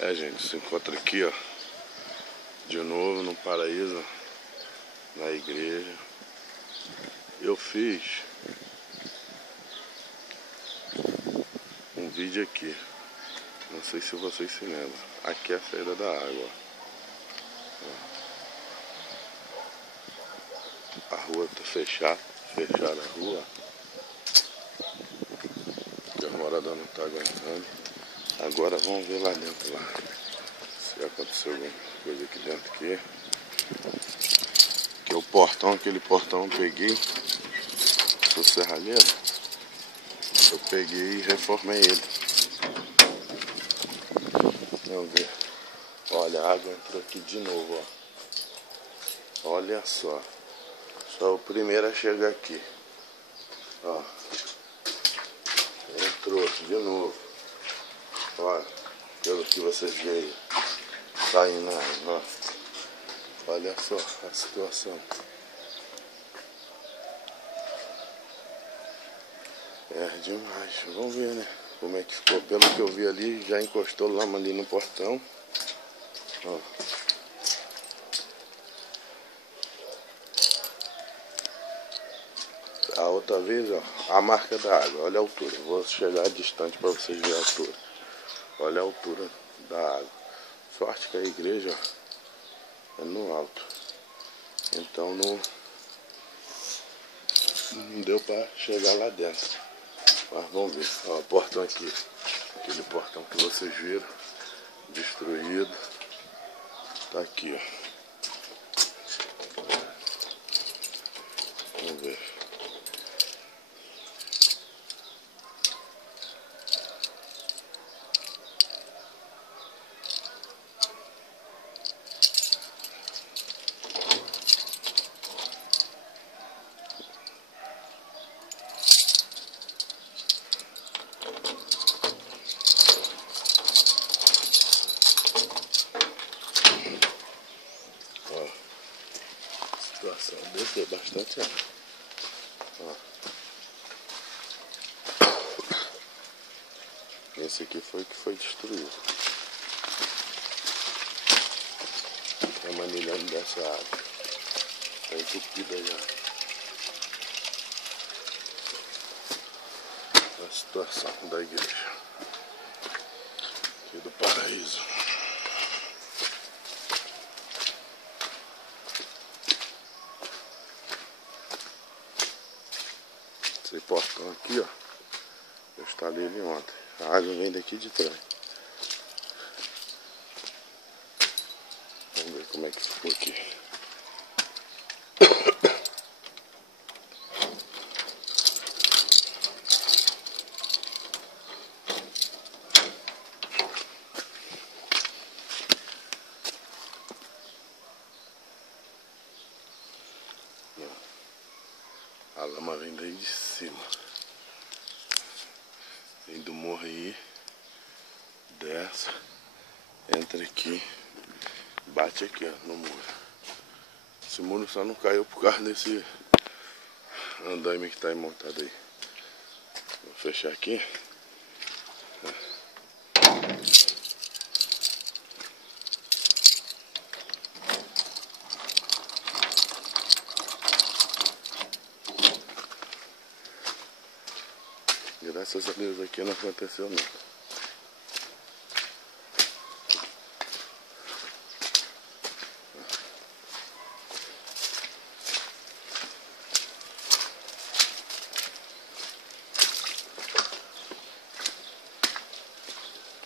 Gente, se encontra aqui, ó, de novo no paraíso, na igreja. Eu fiz um vídeo aqui, não sei se vocês se lembram. Aqui é a saída da água, ó. A rua tá fechada a rua, porque a moradora não tá aguentando. Agora vamos ver lá dentro lá, se aconteceu alguma coisa aqui dentro aqui. Que é o portão, aquele portão eu peguei, sou serralheiro, eu peguei e reformei ele. Vamos ver. Olha, a água entrou aqui de novo, ó. Olha só. Só o primeiro a chegar aqui. Ó. Entrou de novo. Olha, pelo que vocês veem. Saindo na água, ó. Olha só a situação. É demais. Vamos ver, né? Como é que ficou. Pelo que eu vi ali, já encostou lá ali no portão. Ó. A outra vez, ó, a marca da água. Olha a altura. Vou chegar distante para vocês verem a altura. Olha a altura da água. Sorte que a igreja, ó, é no alto. Então não deu para chegar lá dentro. Mas vamos ver. Ó, o portão aqui. Aquele portão que vocês viram. Destruído. Tá aqui, ó. Vamos ver. Situação, desceu bastante água. Ó. Esse aqui foi que foi destruído. Tá manilhando dessa água. Tá entupida já. A situação da igreja aqui do paraíso. Esse portão aqui, ó, eu instalei ele ontem. A água vem daqui de trás. Vamos ver como é que ficou aqui. A lama vem daí de cima. Vem do morro aí. Desce. Entra aqui. Bate aqui, ó, no muro. Esse muro só não caiu por causa desse andaime que tá aí montado aí. Vou fechar aqui. Graças a Deus aqui não aconteceu nada.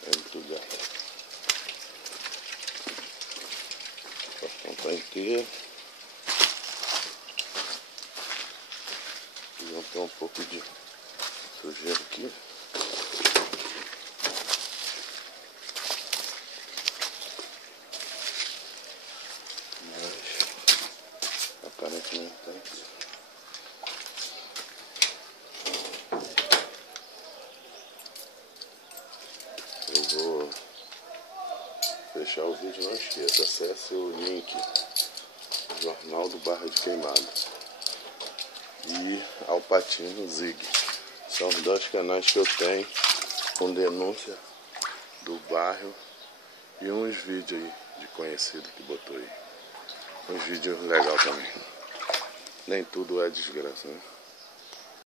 É muito gato. O portão tá inteiro. Vou ter um pouco de sujeira aqui. Mas aparentemente tá aqui. Eu vou fechar o vídeo, não esqueça. Acesse o link Jornal do Barra de Queimados e Alpatino Zig. São os dois canais que eu tenho com denúncia do bairro E uns vídeos aí de conhecido que botou aí. Uns vídeos legais também. Nem tudo é desgraça, né?